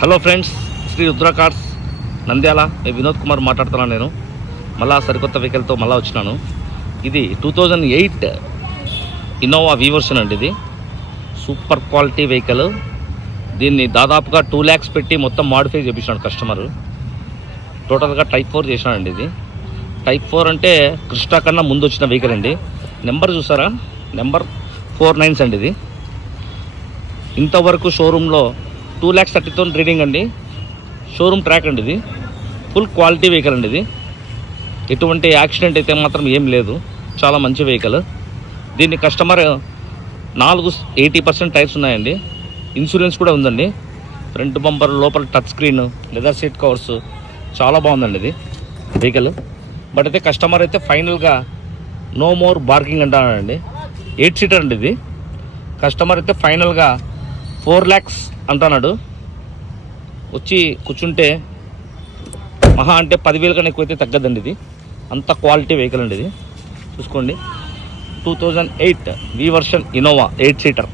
Hello friends, Shri Rudra cars Nandyal. Vinod Kumar మాట్లాడుతున్నాను. నేను మళ్ళా సరికొత్త వెహికల్తో మళ్ళీ వచ్చినాను. ఇది 2008 ఇన్నోవా వి వర్షన్ అండి. ఇది సూపర్ క్వాలిటీ వెహికల్. దీన్ని దాదాపుగా 2 lakhs పెట్టి మొత్తం మాడిఫై చేయించినాడు కస్టమర్. టోటల్గా టైప్ 4 చేసినాడండి. ఇది టైప్ 4 అంటే క్రిస్టా కన్నా ముందు వచ్చిన వెహికల్ అండి. నెంబర్ చూసారా, నెంబర్ 49 అండి. ఇది ఇంతవరకు షోరూంలో 2,30,000 రీడింగ్ అండి. షోరూమ్ ట్రాక్ అండి. ఇది ఫుల్ క్వాలిటీ వెహికల్ అండి. ఇది ఎటువంటి యాక్సిడెంట్ అయితే మాత్రం ఏం లేదు. చాలా మంచి వెహికల్. దీన్ని కస్టమర్ 80% టైర్స్ ఉన్నాయండి. ఇన్సూరెన్స్ కూడా ఉందండి. ఫ్రంట్ బంపర్, లోపల touch screen, leather seat covers చాలా బాగుందండి ఇది వెహికల్. బట్ అయితే కస్టమర్ అయితే ఫైనల్గా నో మోర్ బార్కింగ్ అంటానండి. 8 సీటర్ అండి. ఇది కస్టమర్ అయితే ఫైనల్గా 4 lakhs అంటున్నాడు. వచ్చి కూర్చుంటే మహా అంటే 10,000 కన్నా ఎక్కువైతే తగ్గదండి. ఇది అంత క్వాలిటీ వెహికల్ అండి. ఇది చూసుకోండి. 2008 వి వర్షన్ ఇన్నోవా 8 సీటర్.